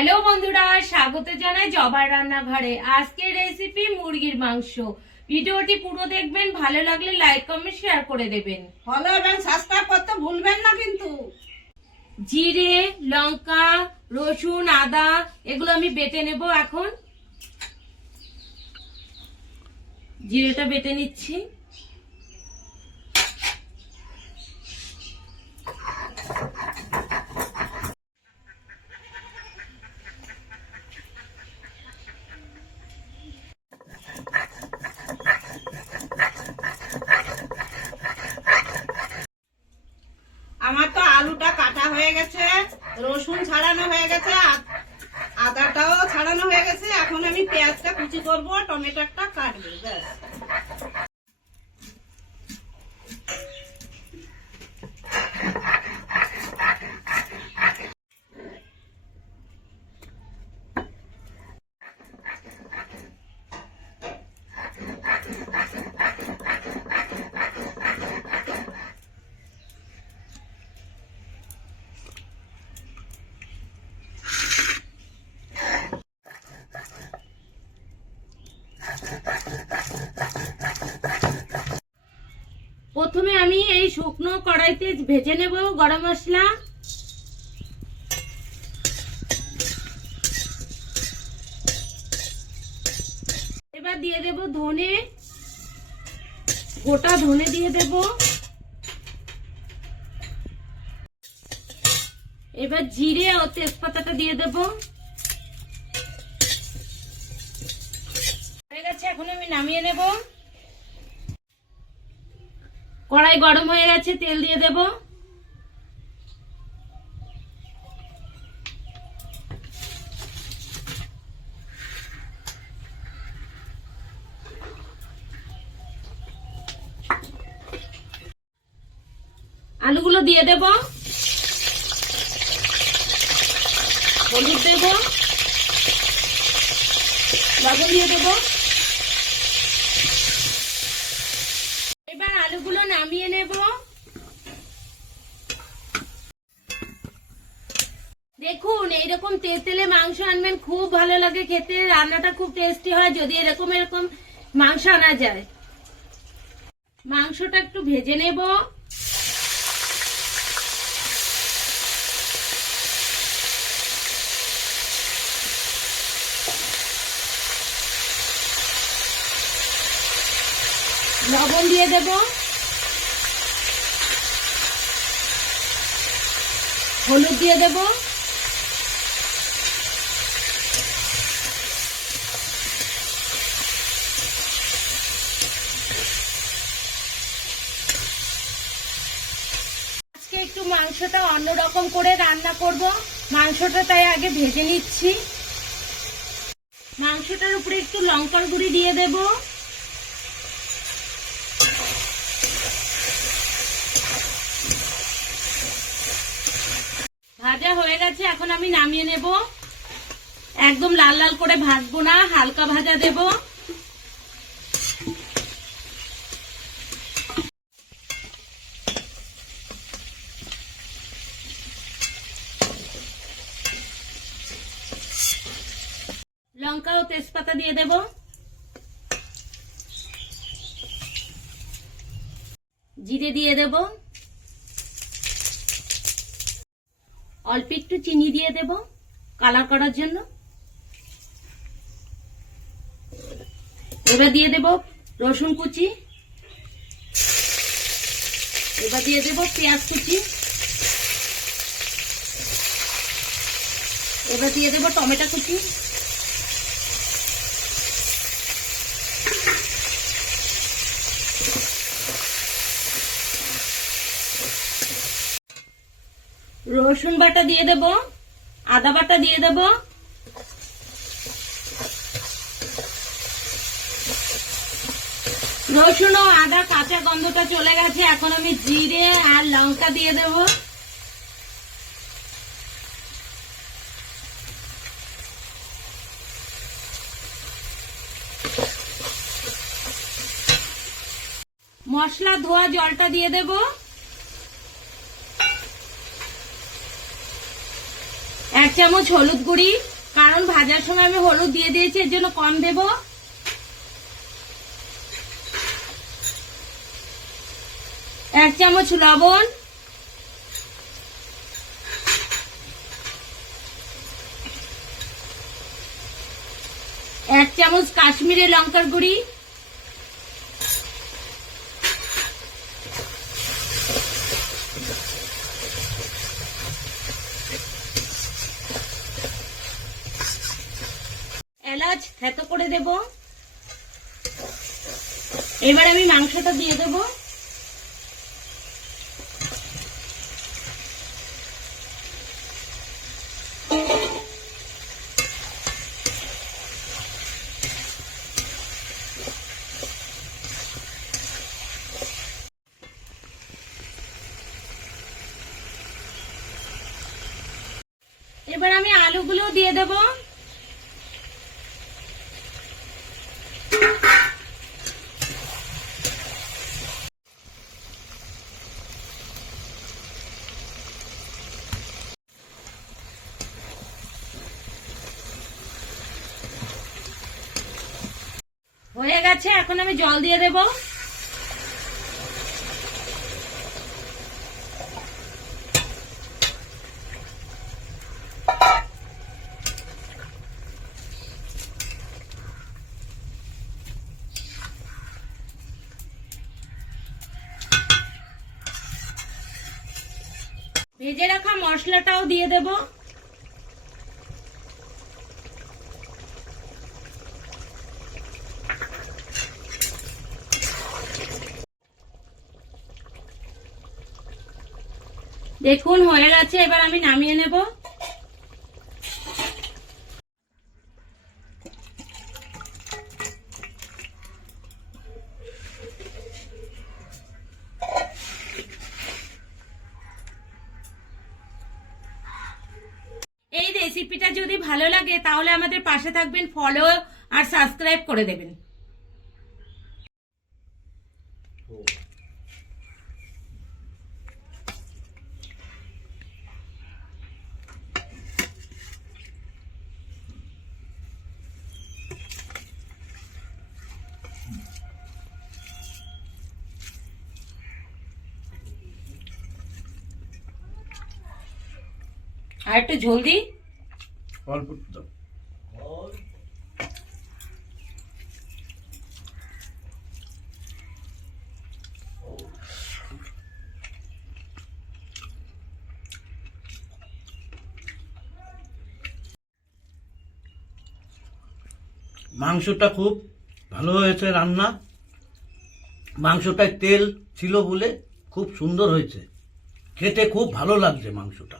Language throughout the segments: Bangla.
হ্যালো বন্ধুরা, স্বাগত জানাই জবার রান্নাঘরে। আজকের রেসিপি মুরগির মাংস। ভিডিওটি পুরো দেখবেন, ভালো লাগলে লাইক কমেন্ট শেয়ার করে দেবেন। ফলো এবং সাবস্ক্রাইব করতে ভুলবেন না কিন্তু। জিরে, লঙ্কা, রসুন, আদা এগুলো আমি বেটে নেব। এখন জিরেটা বেটে নিচ্ছি। আমার তো আলুটা কাটা হয়ে গেছে, রসুন ছাড়ানো হয়ে গেছে, আদাটাও ছাড়ানো হয়ে গেছে। এখন আমি পেঁয়াজটা কুচি করব, টমেটোটা কাটবো। ব্যাস। প্রথমে আমি এই শুকনো কড়াইতে ভেজে নেব গরম মশলা। এবার দিয়ে দেব ধনে, গোটা ধনে দিয়ে দেব। এবার জিরে ও তেজপাতাটা দিয়ে দেব। হয়ে গেছে, এখন আমি নামিয়ে নেব। কড়াই গরম হয়ে গেছে, তেল দিয়ে দেব। আলুগুলো দিয়ে দেব, হলুদ দেব, লবণ দিয়ে দেব। এবার আলুগুলো নামিয়ে নেব। দেখুন, এইরকম তেলে মাংস আনবেন, খুব ভালো লাগে খেতে। রান্নাটা খুব টেস্টি হয় যদি এরকম মাংস আনা যায়। মাংসটা একটু ভেজে নেব। লবণ দিয়ে দেব, হলুদ দিয়ে দেব, আজকে একটু মাংসটা অন্যরকম করে রান্না করব। মাংসটা তাই আগে ভেজে নিচ্ছি। মাংসটার উপরে একটু লঙ্কার গুঁড়ি দিয়ে দেব। ভাজা হয়ে গেছে, এখন আমি নামিয়ে নেব। একদম লাল লাল করে ভাজবো না, হালকা ভাজা দেব। লঙ্কা ও তেজপাতা দিয়ে দেব। জিরে দিয়ে দেব। অল্প একটু চিনি দিয়ে দেব কালার করার জন্য। এবার দিয়ে দেব রসুন কুচি। এবার দিয়ে দেব পেঁয়াজ কুচি। এবার দিয়ে দেব টমেটো কুচি। রসুন বাটা দিয়ে দেব, আদা বাটা দিয়ে দেব। রসুন ও আদা কাঁচা গন্ধটা চলে গেছে, এখন আমি জিরে আর লঙ্কা দিয়ে দেব। মশলা ধোয়া জলটা দিয়ে দেব। 1 চামচ হলুদ গুঁড়ি, কারণ ভাজার সময় আমি হলুদ দিয়ে দিয়েছি, এর জন্য কম দেব। 1 চামচ লবণ, 1 চামচ কাশ্মীরি লঙ্কার গুঁড়ি, 1 এলাচ থেতো করে দেব। এবার আমি মাংসটা দিয়ে দেব। এবার আমি আলুগুলো দিয়ে দেব। হয়ে গেছে, এখন আমি জল দিয়ে দেব। ভেজে রাখা মশলাটাও দিয়ে দেব। দেখুন হয়ে গেছে, এবার আমি নামিয়ে নেব। এই রেসিপিটা যদি ভালো লাগে তাহলে আমাদের পাশে থাকবেন, ফলো আর সাবস্ক্রাইব করে দেবেন। আর একটু ঝোল দিই। অল্প দাও। মাংসটা খুব ভালো হয়েছে রান্না। মাংসটায় তেল ছিল বলে খুব সুন্দর হয়েছে, খেতে খুব ভালো লাগছে মাংসটা।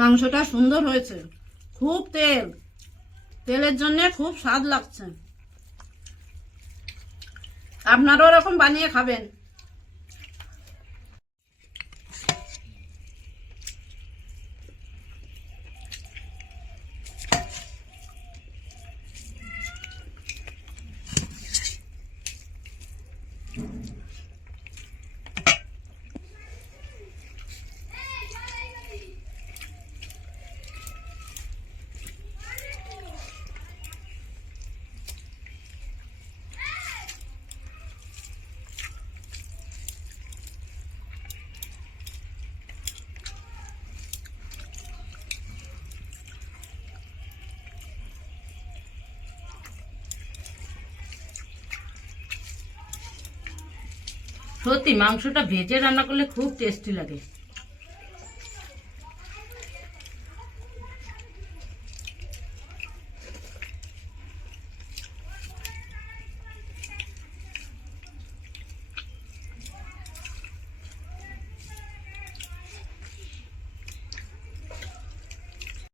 মাংসটা সুন্দর হয়েছে, খুব তেলের জন্য খুব স্বাদ লাগছে। আপনারাও এরকম বানিয়ে খাবেন। সত্যি মাংসটা ভেজে রান্না করলে খুব টেস্টি লাগে।